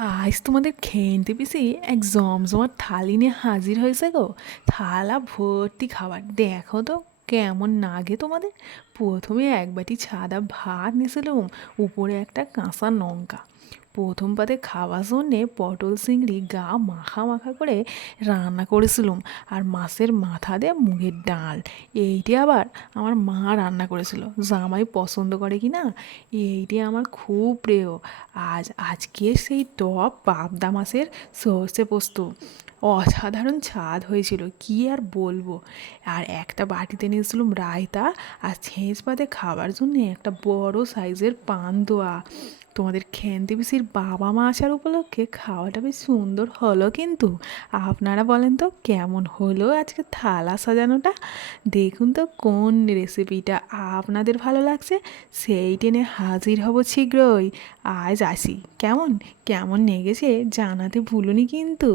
আজ তোমাদের খেতে পিসি এক জমজমাট থালি নিয়ে হাজির হয়েছে গো। থালা ভর্তি খাবার, দেখো তো কেমন লাগে তোমাদের। প্রথমে এক বাটি সাদা ভাত নিয়েছিলাম, উপরে একটা কাঁচা লঙ্কা। প্রথম পাতে খাওয়ার জন্যে পটল চিংড়ি গা মাখা মাখা করে রান্না করেছিলাম, আর মাছের মাথা দিয়ে মুগের ডাল। এইটি আবার আমার মা রান্না করেছিল, জামাই পছন্দ করে কি না, এইটি আমার খুব প্রিয়। আজকে সেই টক পাবদা মাছের সর্ষে পোস্ত অসাধারণ স্বাদ হয়েছিল, কি আর বলবো। আর একটা বাটিতে নিয়েছিলাম রায়তা, আর শেষ পাতে খাবার জন্য একটা বড় সাইজের পান্তুয়া। তোমাদের খেন্তি পিসির বাবা মা আসার উপলক্ষে খাওয়াটা বেশ সুন্দর হলো কিন্তু। আপনারা বলেন তো কেমন হলো আজকে থালা সাজানোটা। দেখুন তো কোন রেসিপিটা আপনাদের ভালো লাগছে, সেই টেনে হাজির হব শীঘ্রই। আজ আসি, কেমন কেমন লেগেছে জানাতে ভুলুনি কিন্তু।